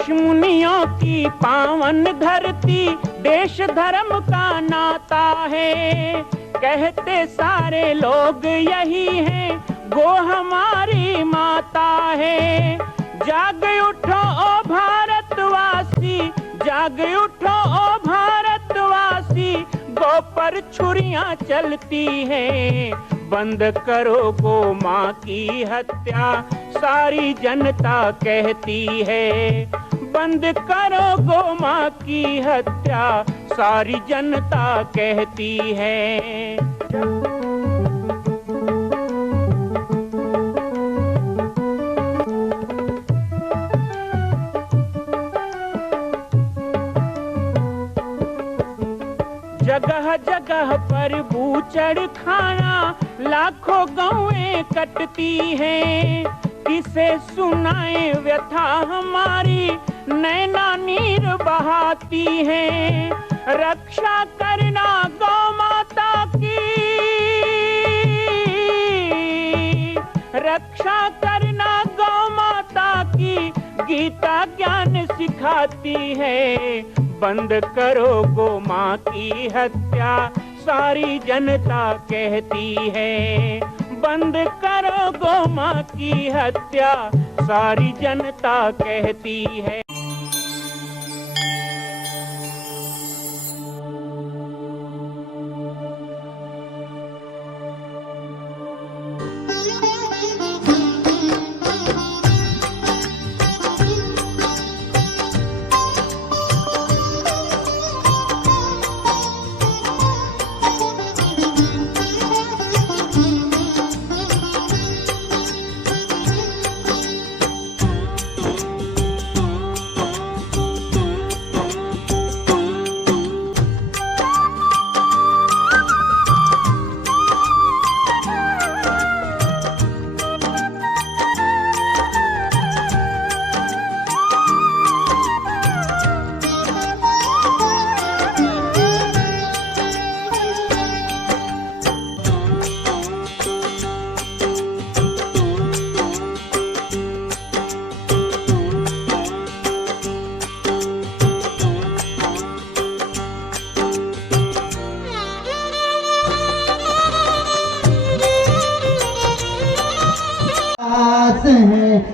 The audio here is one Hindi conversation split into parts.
ऋषि मुनियों की पावन धरती, देश धर्म का नाता है। कहते सारे लोग यही हैं, गो हमारी माता है। जाग उठो ओ भारतवासी, जाग उठो ओ भारतवासी, गो पर छुरियां चलती हैं। बंद करो गो माँ की हत्या, सारी जनता कहती है। बंद करो गो माँ की हत्या, सारी जनता कहती है। जगह जगह पर बूचड़ खाना, लाखों गौएं कटती हैं। किसे सुनाए व्यथा हमारी, नैना नीर बहाती हैं। रक्षा करना गौ माता की, रक्षा करना गौ माता की, गीता ज्ञान सिखाती है। बंद करो गो माँ की हत्या, सारी जनता कहती है। बंद करो गो माँ की हत्या, सारी जनता कहती है।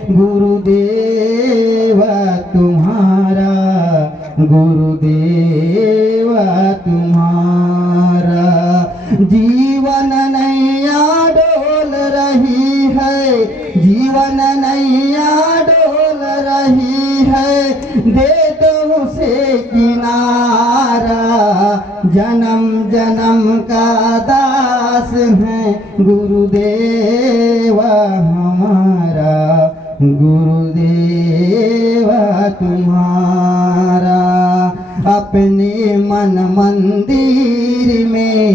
गुरुदेव तुम्हारा, गुरुदेव तुम्हारा। जीवन नैया डोल रही है, जीवन नैया डोल रही है। दे दो उसे किनारा, जन्म जन्म का दास है गुरुदेव हमारा, गुरुदेव तुम्हारा। अपने मन मंदिर में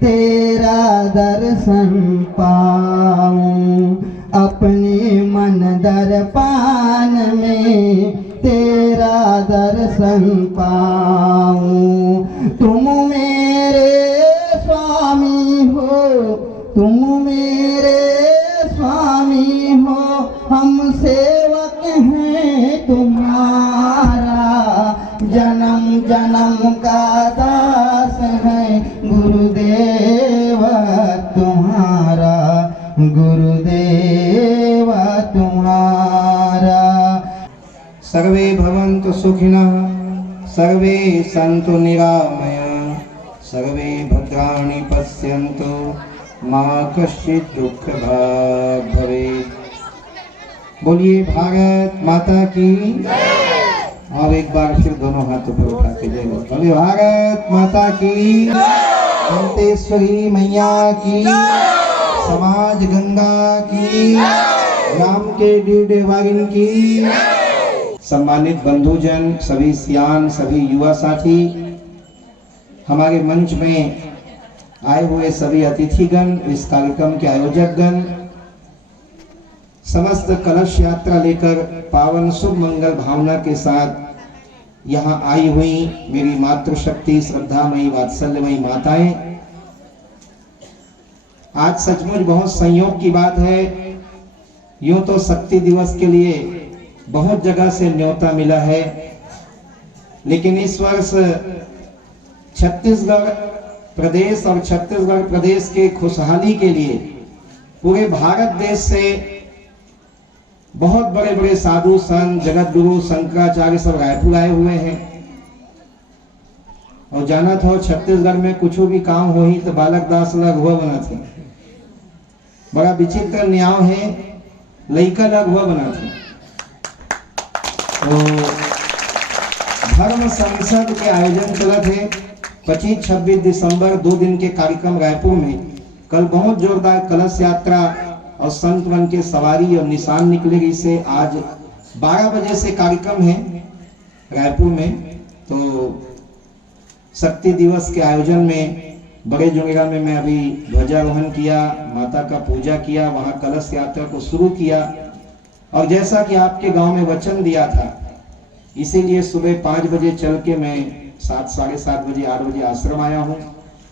तेरा दर्शन पाऊं, अपने मन दर्पण में तेरा दर्शन पाऊं। तुम मेरे स्वामी हो, तुम मेरे स्वामी हो, हम सेवक हैं तुम्हारा। जन्म जन्म का दास है गुरुदेव तुम्हारा, गुरुदेव तुम्हारा। सर्वे भवन्तु सुखिनः, सर्वे सन्तु निरामया, सर्वे भद्राणि पश्यन्तु, मा कश्चित् दुःखभाग् भवेत्। बोलिए भारत माता की। और एक बार फिर दोनों हाथों पर उठा के जय बोलो। बोलिए भारत माता की, दंतेश्वरी मैया की, समाज गंगा की, राम के डीडे वागिन की। सम्मानित बंधुजन, सभी सियान, सभी युवा साथी, हमारे मंच में आए हुए सभी अतिथिगण, इस कार्यक्रम के आयोजकगण, समस्त कलश यात्रा लेकर पावन शुभ मंगल भावना के साथ यहाँ आई हुई मेरी मातृशक्ति, श्रद्धामयी, वात्सल्यमयी माताएं, आज सचमुच बहुत संयोग की बात है। यूं तो शक्ति दिवस के लिए बहुत जगह से न्योता मिला है, लेकिन इस वर्ष छत्तीसगढ़ प्रदेश और छत्तीसगढ़ प्रदेश के खुशहाली के लिए पूरे भारत देश से बहुत बड़े बड़े साधु संत, जगत गुरु, शंकराचार्य सब रायपुर आए हुए हैं। और जाना था छत्तीसगढ़ में कुछ भी काम हो ही तो बालक दास लग हुआ बना थे। बड़ा विचित्र न्याय है, लइका लग हुआ बना थे। तो धर्म संसद के आयोजन चला थे 25-26 दिसंबर 2 दिन के कार्यक्रम रायपुर में। कल बहुत जोरदार कलश यात्रा और संत वन के सवारी और निशान निकलेगी। से आज 12 बजे से कार्यक्रम है रायपुर में। तो शक्ति दिवस के आयोजन में बड़े जोगेरा में मैं अभी ध्वजारोहण किया, माता का पूजा किया, वहां कलश यात्रा को शुरू किया। और जैसा कि आपके गांव में वचन दिया था, इसीलिए सुबह 5 बजे चल के मैं 7, साढ़े 7 बजे 8 बजे आश्रम आया हूं।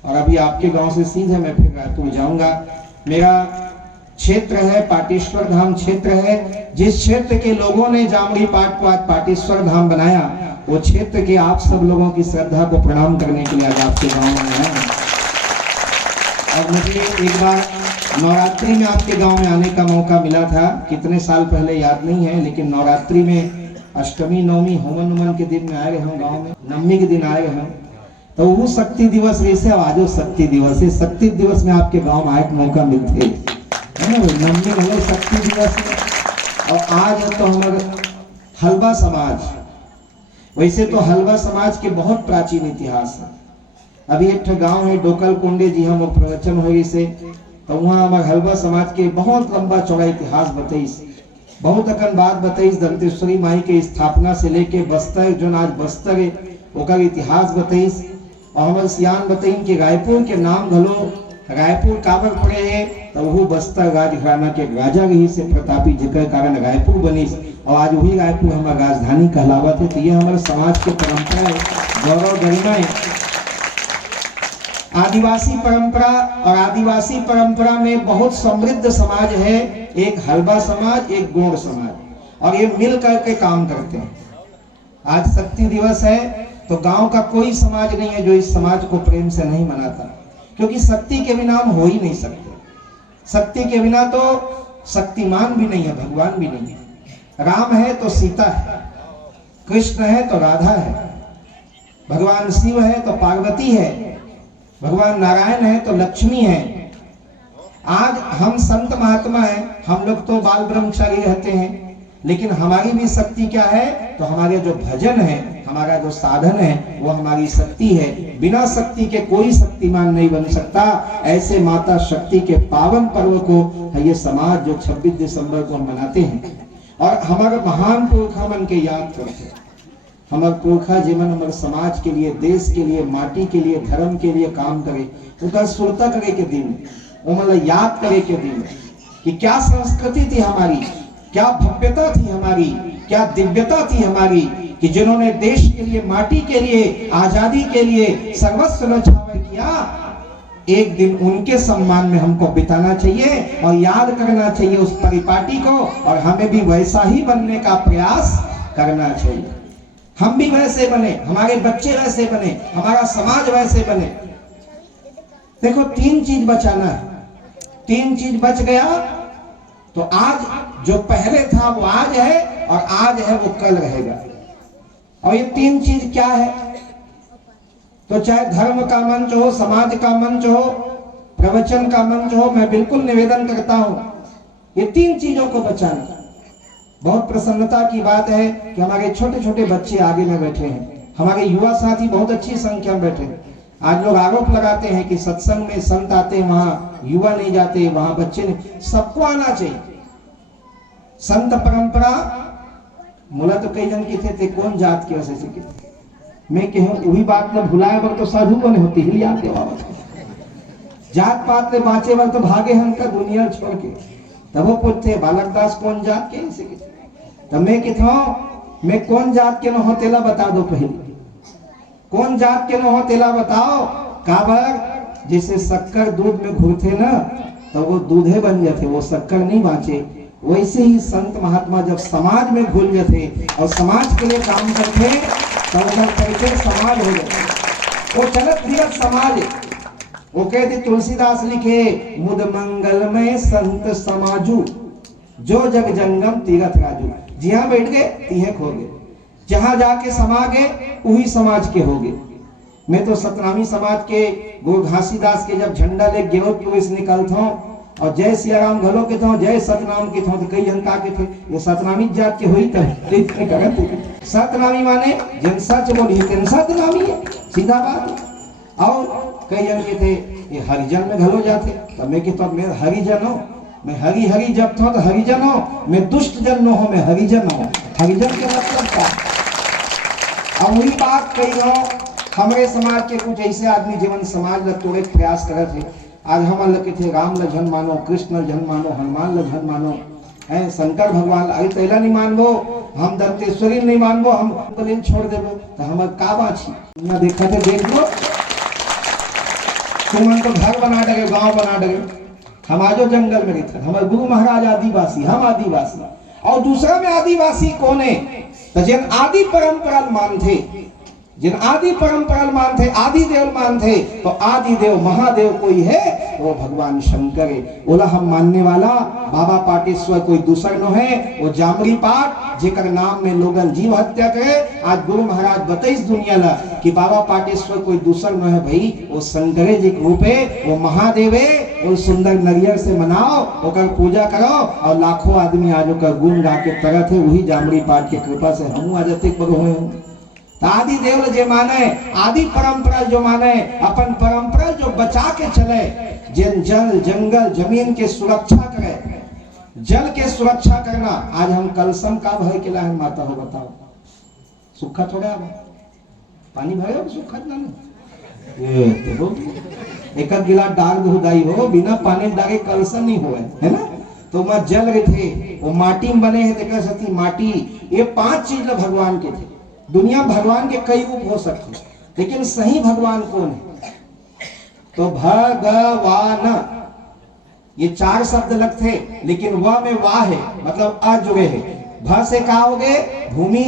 और अभी आपके गांव से सीधे मैं फिर रायपुर जाऊंगा। मेरा क्षेत्र है पाटेश्वर धाम क्षेत्र है। जिस क्षेत्र के लोगों ने जामरी पाट को आज पाटेश्वर धाम बनाया, वो क्षेत्र के आप सब लोगों की श्रद्धा को प्रणाम करने के लिए आज आपके गांव में आया। और मुझे एक बार नवरात्रि में आपके गांव में आने का मौका मिला था, कितने साल पहले याद नहीं है, लेकिन नवरात्रि में अष्टमी, नवमी, होमन उमन के दिन में आए रहे हम गाँव में, नवमी के दिन आए रहे हम। तो वो शक्ति दिवस वैसे आज शक्ति दिवस है। शक्ति दिवस में आपके गांव में आए का मौका मिलते है ना, नवमी मतलब शक्ति दिवस है। और आज तो हमारे हलवा समाज, वैसे तो हलवा समाज के बहुत प्राचीन इतिहास है। अभी एक गांव है डोकल कोंडे जी, हम प्रवचन हो से, तो वहाँ हमारे हलवा समाज के बहुत लंबा चौड़ा इतिहास बताइस, बहुत अकन बात बताइस। दंतेश्वरी माई के स्थापना से लेके बस्तर, जो आज बस्तर है, ओकर इतिहास बताइस। और हमारे सियान बताइन कि रायपुर के नाम घलो रायपुर काबर पड़े है, तो वो बस्तर राजघराना के राजा रही से प्रतापी, जिकर कारण रायपुर बनीस। और आज वही रायपुर हमारी राजधानी कहलावत है। तो ये हमारे समाज की परंपरा है, गौरव गरिमा है। आदिवासी परंपरा, और आदिवासी परंपरा में बहुत समृद्ध समाज है। एक हलवा समाज, एक गोंड समाज, और ये मिल करके काम करते हैं। आज शक्ति दिवस है, तो गांव का कोई समाज नहीं है जो इस समाज को प्रेम से नहीं मनाता, क्योंकि शक्ति के बिना हम हो ही नहीं सकते। शक्ति के बिना तो शक्तिमान भी नहीं है, भगवान भी नहीं है। राम है तो सीता है, कृष्ण है तो राधा है, भगवान शिव है तो पार्वती है, भगवान नारायण है तो लक्ष्मी है। आज हम संत महात्मा हैं, हम लोग तो बाल ब्रह्मचारी रहते हैं, लेकिन हमारी भी शक्ति क्या है, तो हमारे जो भजन है, हमारा जो साधन है, वो हमारी शक्ति है। बिना शक्ति के कोई शक्तिमान नहीं बन सकता। ऐसे माता शक्ति के पावन पर्व को ये समाज जो 26 दिसंबर को हम मनाते हैं, और हमारे महान पुरखा मन के याद करते हैं। हमारे पुरखा जीवन हमारे समाज के लिए, देश के लिए, माटी के लिए, धर्म के लिए काम करे, उनका सुरता करे के दिन, वो मतलब याद करे के दिन कि क्या संस्कृति थी हमारी, क्या भव्यता थी हमारी, क्या दिव्यता थी हमारी, कि जिन्होंने देश के लिए, माटी के लिए, आजादी के लिए सर्वस्व न्यौछावर किया। एक दिन उनके सम्मान में हमको बिताना चाहिए और याद करना चाहिए उस परिपाटी को, और हमें भी वैसा ही बनने का प्रयास करना चाहिए। हम भी वैसे बने, हमारे बच्चे वैसे बने, हमारा समाज वैसे बने। देखो 3 चीज बचाना है, 3 चीज बच गया तो आज जो पहले था वो आज है, और आज है वो कल रहेगा। और ये 3 चीज क्या है, तो चाहे धर्म का मंच हो, समाज का मंच हो, प्रवचन का मंच हो, मैं बिल्कुल निवेदन करता हूं ये 3 चीजों को बचाना। बहुत प्रसन्नता की बात है कि हमारे छोटे छोटे बच्चे आगे में बैठे हैं, हमारे युवा साथी बहुत अच्छी संख्या में बैठे हैं। आज लोग आरोप लगाते हैं कि सत्संग में संत आते हैं, वहां युवा नहीं जाते, वहां बच्चे नहीं। सबको आना चाहिए। संत परंपरा मुला तो कई जन की थे कौन जात के वैसे सीखे, मैं कहूं वही बात न भुलाए बर तो साधु को नहीं होती हिलियाते जात पात ले बाँचे बर तो भागे हम का दुनिया छोड़ के, तब वो पूछते बालक दास कौन जात के सीखे, तब मैं कहता मैं कौन जात के न हो तेला बता दो, पहले कौन जात के न हो तेला बताओ। काबर जैसे शक्कर दूध में घुरते ना, तो वो दूधे बन जाते, वो शक्कर नहीं बाँचे, वैसे ही संत महात्मा जब समाज में घुल गए थे और समाज के लिए काम करते तब करके समाज हो गए। वो चलत फिरत समाज। वो कहते तुलसीदास लिखे मुद मंगलमय संत समाजू, जो जग जंगम तीरथ राजू। जहाँ बैठ गए तिहे खो गए, जहां जाके समा गए वही समाज के हो गए। मैं तो सतनामी समाज के गुरु घासीदास के जब झंडा ले गिरोध से निकलता हूँ और जय सिया राम घलो के था, जय सतनाम के था, तो कई जनता के थे ये सतनामी जात के हुई तब सतनामी माने जन सच बोली तेन सतनामी है, सीधा बात। और कई जन के थे ये हरिजन में घलो जाते, तब मैं कहता मैं हरिजन हो, मैं हरि हरि जब था तो हरिजन हो, मैं दुष्ट जन न हो, मैं हरिजन हो। हरिजन के मतलब क्या? अब वही बात कही हो हमारे समाज के कुछ ऐसे आदमी जीवन समाज ल तोड़े प्रयास करे थे। आज हम लगे थे राम ल जन मानो, कृष्ण ल जन मानो, हनुमान ल जन मानो, है शंकर भगवान अरे तैला नहीं मानबो, हम दंतेश्वरी नहीं मानबो, हम कलिन छोड़ देबो तो हम का बाछी ना देखा थे देख लो। तुम तो घर बना डगे, गांव बना डगे, हम आजो जंगल में रहते। हमारे गुरु महाराज आदिवासी, हम आदिवासी। और दूसरा में आदिवासी कौन है? तो जिन आदि परंपरा मान थे, जिन आदि परंपरा मान थे, आदि देव मान थे, तो आदि देव महादेव कोई है वो भगवान शंकर है। बोला हम मानने वाला बाबा पाटेश्वर कोई दूसर न है, वो जामरी पाट जेकर नाम में लोगन जीव हत्या करे। आज गुरु महाराज बताइस दुनिया ला कि बाबा पाटेश्वर कोई दूसर न है भाई, वो शंकरे जी रूप है, वो महादेव है। वो सुंदर नरियर से मनाओ, ओकर पूजा करो और लाखों आदमी आज ओकर गुण गा के तरत है। वही जामरी पाट के कृपा से हम आज तक बग हुए हूँ। आदि देव जो माने, आदि परंपरा जो माने, अपन परंपरा जो बचा के चले, जिन जल जंगल जमीन के सुरक्षा करे, जल के सुरक्षा करना। आज हम कलसम का भय के लाइन माता हो बताओ, सुखा थोड़ा पानी भरे सुखा ना ये तो एक गिलास डाल दुदाई हो, बिना पानी डाले कलसम नहीं हुए है ना। तो वह जल रहे थे, वो माटी में बने हैं, देखा सती माटी, ये 5 चीज भगवान के थे। दुनिया भगवान के कई रूप हो सकते, लेकिन सही भगवान कौन है? तो भगवान ये 4 शब्द लगते, लेकिन वह में वाह है, मतलब अ जुड़े है। भ से का हो गए भूमि,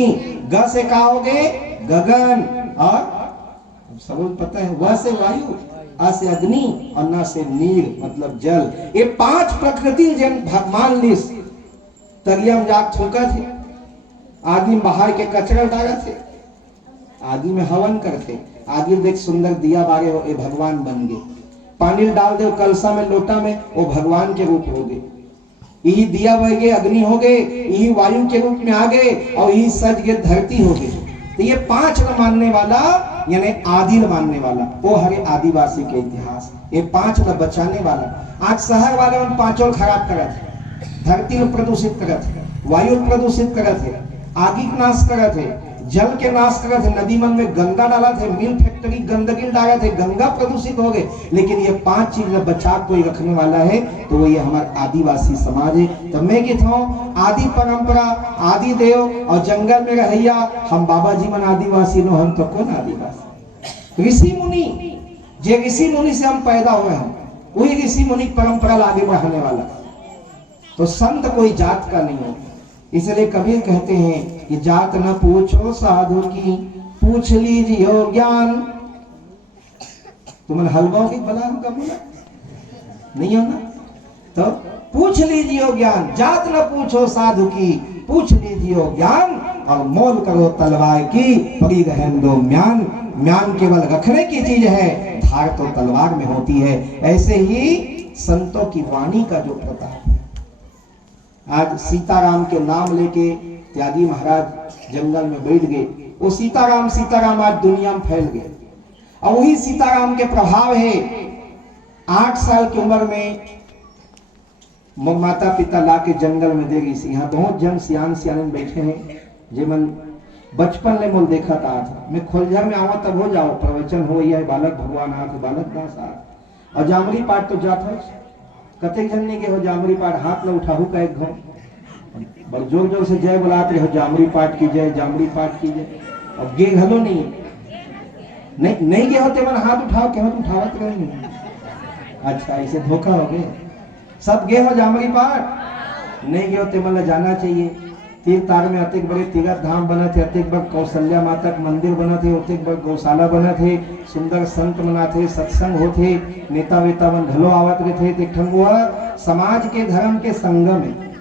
ग से का हो गए गगन, और सबको पता है वह से वायु, आ से अग्नि और न से नीर मतलब जल। ये 5 प्रकृति जन भगवान लिस तरिया में जाग थूका थे। आदमी बाहर के कचरा डाले थे, आदमी में हवन करते, आदमी देख सुंदर दिया बारे हो, ये भगवान बन गए। पानी डाल दे कलसा में लोटा में, वो भगवान के रूप हो गए। यही दिया बह गए, अग्नि हो गए, यही वायु के रूप में आ गए, और यही सज गए धरती हो गई। तो ये 5 मानने वाला यानी आदि मानने वाला, वो हरे आदिवासी के इतिहास। ये 5 बचाने वाला। आज शहर वाले उन 5 खराब करे थे, धरती में प्रदूषित करे थे, वायु प्रदूषित करे थे, आगे नाश करे थे, जल के नाश करे थे, नदी मन में गंगा डाला थे, मिल फैक्ट्री गंदगी डाले थे, गंगा प्रदूषित हो गए। लेकिन ये 5 चीज बचा कोई रखने वाला है तो वो ये हमारा आदिवासी समाज है। तो मैं कहता हूँ आदि परंपरा, आदि देव और जंगल में रहैया, हम बाबा जी मन आदिवासी नो, हम तो कौन आदिवासी? ऋषि मुनि, जे ऋषि मुनि से हम पैदा हुए हैं, वही ऋषि मुनि परंपरा आगे बढ़ाने वाला। तो संत कोई जात का नहीं हो। इसलिए कबीर कहते हैं कि जात न पूछो साधु की, पूछ लीजिए ज्ञान। तुमने हलवा की बला का बोला नहीं हो ना, तो पूछ लीजिए ज्ञान। जात न पूछो साधु की, पूछ लीजिए ज्ञान, और मोल करो तलवार की, पड़ी रहन दो म्यान। म्यान केवल रखने की चीज है, धार तो तलवार में होती है। ऐसे ही संतों की वाणी का जो प्रताप है। आज सीताराम के नाम लेके त्यागी महाराज जंगल में बैठ गए। वो सीताराम सीताराम आज दुनिया में फैल गए, और वही सीताराम के प्रभाव है। 8 साल की उम्र में माता पिता ला के जंगल में दे गई। यहाँ बहुत जन सियान सियान बैठे हैं, जेमन बचपन ले मोल देखा था। मैं खोलझा में आवा तब हो जाओ प्रवचन हो, यह बालक भगवान आ, बालक दास आ। और जामरी पाठ तो जाता कते जन ने के हो जामरी पाठ, हाथ ला उठाहू का एक घो बड़ जोर जोर से जय बुलाते रहो, जामरी पाठ की जय, जामरी पाठ की जय। अब गे घलो नहीं गे होते मन हाथ उठाओ के हाथ उठावत रहे। अच्छा ऐसे धोखा हो गए, सब गे हो जामरी पाठ नहीं गयो ते मतलब जाना चाहिए। तीर तार में अतिक बड़े तीर्थ धाम बना थे, अतिक बड़ कौशल्या माता का मंदिर बना थे, अतिक बड़ गौशाला बना थे, सुंदर संत बना थे, सत्संग होते, नेता वेता मन घलो आवत रहे थे। समाज के धर्म के संगम है।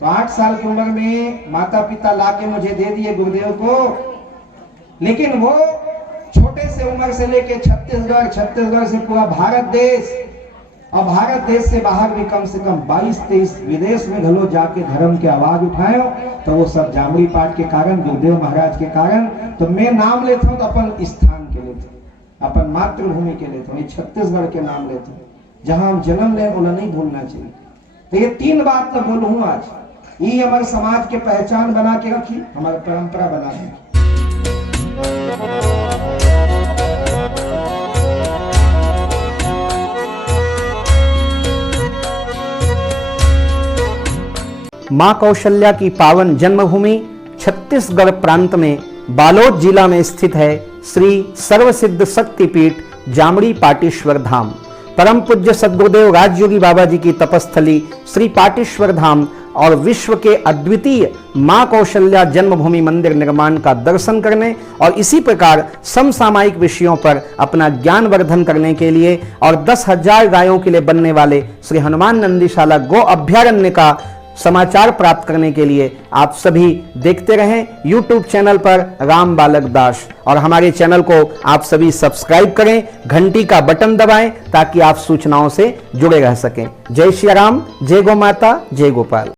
तो 8 साल की उम्र में माता पिता लाके मुझे दे दिए गुरुदेव को, लेकिन वो छोटे से उम्र से लेके छत्तीसगढ़ से पूरा भारत देश और भारत देश से बाहर भी कम से कम 22-23 विदेश में घलो जाके धर्म के आवाज उठाए। तो वो सब जामड़ी पाठ के कारण, गुरुदेव महाराज के कारण। तो मैं नाम लेता हूँ तो अपन स्थान के लेते, अपन मातृभूमि के लेते हूँ, छत्तीसगढ़ के नाम लेते हूँ, जहां हम जन्म ले बोला नहीं भूलना चाहिए। तो ये 3 बात तो बोलू हूँ आज, ये हमारे समाज के पहचान बना के रखी, हमारी परंपरा बना के रखी। मां कौशल्या की पावन जन्मभूमि छत्तीसगढ़ प्रांत में बालोद जिला में स्थित है श्री सर्वसिद्ध शक्तिपीठ जामड़ी पाटेश्वर धाम। परम पूज्य सद्गुरुदेव राजयोगी बाबा जी की तपस्थली श्री पाटेश्वर धाम और विश्व के अद्वितीय मां कौशल्या जन्मभूमि मंदिर निर्माण का दर्शन करने और इसी प्रकार समसामयिक विषयों पर अपना ज्ञान वर्धन करने के लिए और 10,000 गायों के लिए बनने वाले श्री हनुमान नंदीशाला गो अभ्यारण्य का समाचार प्राप्त करने के लिए आप सभी देखते रहें YouTube चैनल पर राम बालक दास, और हमारे चैनल को आप सभी सब्सक्राइब करें, घंटी का बटन दबाएं ताकि आप सूचनाओं से जुड़े रह सकें। जय श्री राम, जय गौ माता, जय गोपाल।